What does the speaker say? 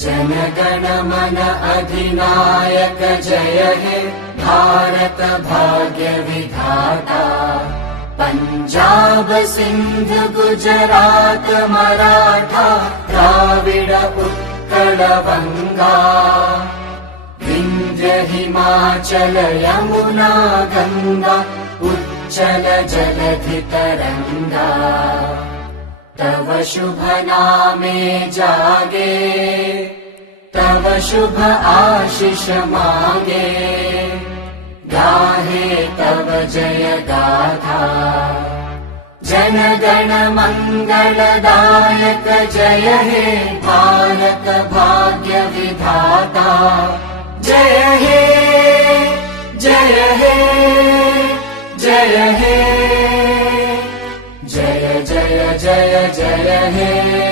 जनगण मन अधिनायक जय हे भारत भाग्य विधाता। पंजाब सिंध गुजरात मराठा द्राविड उत्कल बंगा। विंध्य हिमाचल यमुना गंगा उच्चल जलधि तरंगा। तव शुभ नामे जागे तव शुभ आशीष मागे। गाहे तव जय गाथा जनगण मंगलदायक जय हे भारत भाग्य विधाता। जय हे जय हे जय हे जय जय जय जय हे।